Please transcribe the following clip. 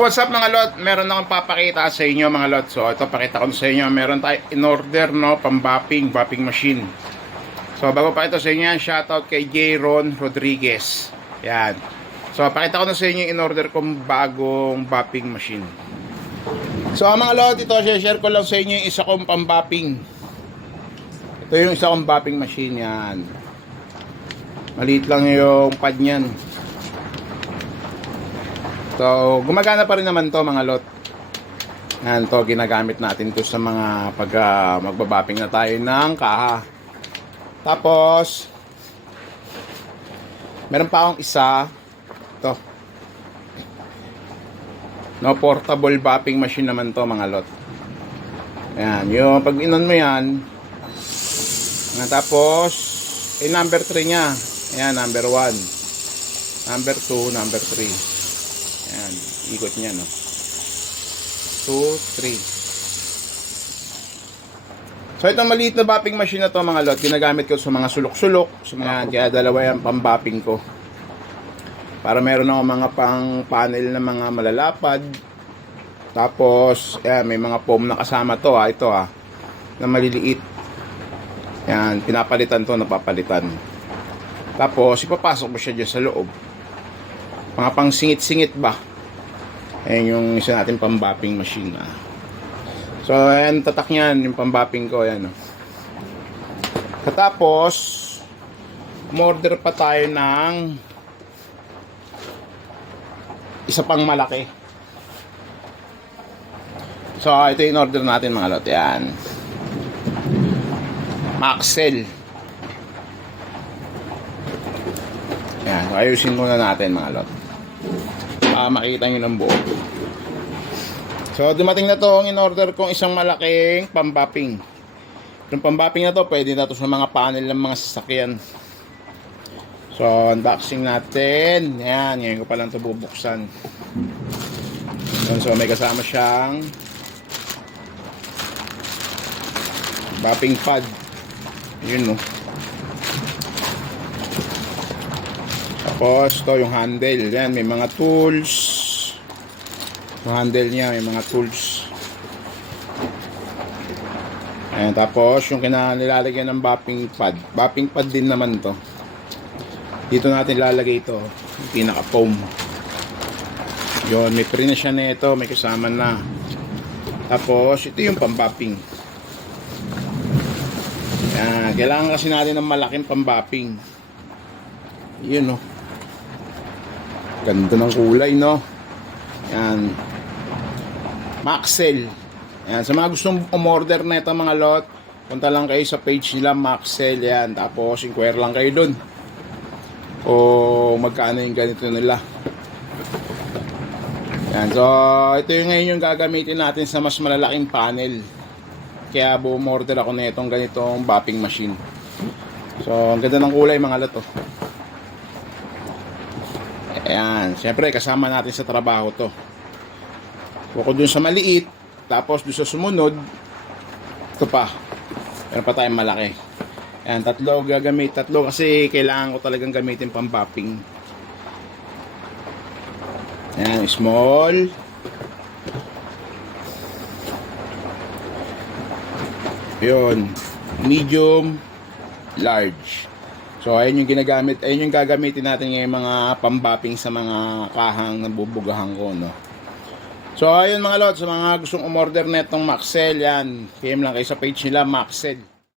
What's up mga lot? Meron akong papakita sa inyo mga lot. So ito pakita ko sa inyo. Meron tayo in order no, pang-bopping machine. So bago pa ito sa inyo, shoutout kay J. Ron Rodriguez. Yan. So pakita ko na sa inyo in order kong bagong bopping machine. So mga lot, ito share ko lang sa inyo yung isa kong pang-bopping. Ito yung isa kong bopping machine yan. Maliit lang yung pad niyan. So, gumagana pa rin naman to mga lot. Yan to, ginagamit natin to sa mga pag magbabapping na tayo ng kaha. Tapos, meron pa akong isa. To. No, portable bopping machine naman to mga lot. Yan, yung pag inon mo yan. Tapos, number 3 nya. Ayan, number 1. Number 2, number 3. Ayan, ikot niya, no? 2, 3. So, itong maliit na bopping machine na to mga lot, ginagamit ko sa mga sulok-sulok. Sa mga, kaya dalawa yan pang-bopping ko. Para meron ako mga pang-panel na mga malalapad. Tapos, ayan, may mga foam na kasama to, ito na maliliit. Ayan, pinapalitan to, napapalitan. Tapos, ipapasok mo siya dyan sa loob. Mga pang singit-singit ba. Ayan yung isa natin pang-bopping machine. So, ayan, tatak niyan, yung pang-bopping ko. Ayan. Katapos, umorder pa tayo ng isa pang malaki. So, ito yung order natin mga lot. Ayan. Maxell. Ayan, ayusin muna natin mga lot. Makikita nyo ng buo. So dumating na to ang in-order kong isang malaking pambapping. Yung pambapping na to pwede na to sa mga panel ng mga sasakyan. So unboxing natin. Ayan, ngayon ko pa lang ito bubuksan. So may kasama siyang bopping pad. Yun no. Tapos, ito yung handle. Yan, may mga tools. Yung handle niya, may mga tools. Ayan, tapos, yung nilalagyan ng bopping pad. Bopping pad din naman to. Dito natin lalagay ito. Yung pinaka-foam. Yun, may free na siya nito. May kasama na. Tapos, ito yung pang-bopping. Ayan, kailangan kasi natin ng malaking pang-bopping. Yun, no. Ganda ng kulay, no? Yan. Maxell. Yan. Sa mga gustong umorder na ito mga lot, punta lang kayo sa page nila, Maxell. Yan. Tapos, inquire lang kayo dun. O magkano yung ganito nila. Yan. So, ito yung ngayon yung gagamitin natin sa mas malalaking panel. Kaya umorder ako na itong ganitong bopping machine. So, ang ganda ng kulay mga lot, oh. Ayan, siyempre kasama natin sa trabaho to. Bukod dun sa maliit, tapos dun sa sumunod, ito pa. Meron pa tayong malaki. Ayan, tatlo gagamit. Tatlo kasi kailangan ko talagang gamitin pang bopping. Ayan, small. Yun, medium, large. So ayun yung ginagamit, ayun yung gagamitin natin ngayong mga pambapping sa mga kahang nabubugahan ko, no. So ayun mga lot, sa mga gustong umorder netong Maxell, yan, PM lang kayo sa page nila, Maxell.